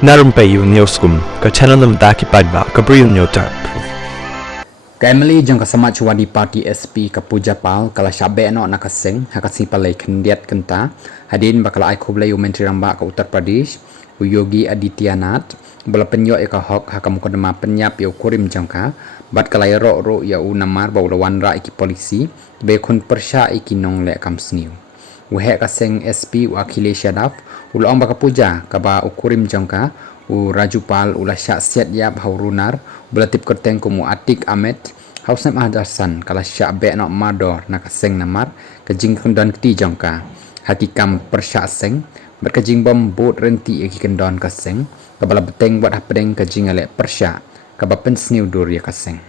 Narumpayu Neoskum, ka channel nam daki padba, ka briyo nyotarp. Kaemali jong kasamachwadi party SP kapuja pal kala shabe no nakaseng hakasi palai khendiat kenta hadin bakala ai khoblai menteri ramba ka Uttar Pradesh Yogi Adityanath bala penyo eka hok hakamukadama penyap yo kurim jangka bat kala ro ya u namar bawlawan ra iki polisi be khun persha iki nong le kam sniu wehe kaseng SP u Akhilesh Yadav ulong baka puja kaba ukurim jangka u Rajupal ula syak siat yap haurunar belatip kerteng kumu Atik Ahmed hausam adarsan kala syak be no mador nakaseng namar kejing kendon keti jangka hakikam persya seng berkejing bom bot renti iki kendon kaseng kabala beteng buat hapedeng kejing ale persya kaba pensniu dur ya kaseng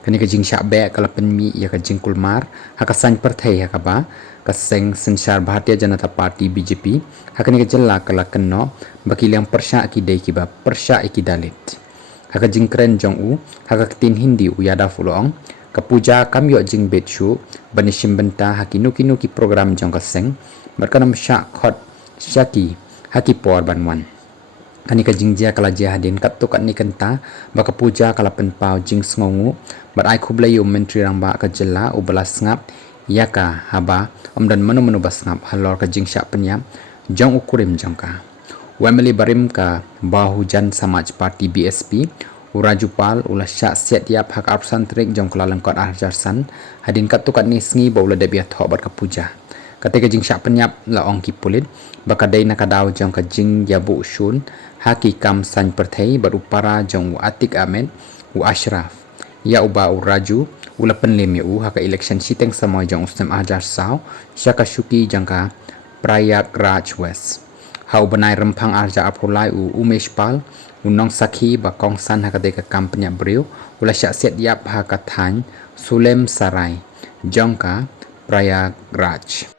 kini kejing syak be kala penmi ya kejing kulmar hakasan perthai hakaba kaseng Sensar Bharatiya Janata Party BJP hakani kejela kala kenno baki liang persya ki dai kiba persya iki dalit haka jingkren jong u haka tin Hindi u yada fulong kapuja kamyo jing betshu banishim benta haki nuki program jong kaseng berkanam syak khot syaki haki por banwan kani ka jingjia kala jihadin katuk ni kenta baka puja kala penpau jing sngongu berai khublai menteri ramba ka jela u balas ngap yaka haba omdan manu basngap halor ka jingsyak penyap jong ukurim jongka Wemeli barim ka Bahujan Samaj Party BSP Urajupal ula syak siat yap hak arsan trik jong kala lengkot arjarsan hadin katukat ni sngi bawla debiat ho bat ka puja ketika jingsyak penyap la ong ki pulit bakadai nakadaw jong ka jing yabu shun haki kam san perthai berupara jong u Atik Ahmed u Ashraf ya uba u Raju ula penlim u haka election siteng sama jong ustem ajar saw syaka syuki jangka Prayagraj West hau benai rempang arja apulai u Umesh Pal unong sakhi ba kongsan haka deka kampanya beriu ula syak siat yap haka thany Sulem Sarai jongka Prayagraj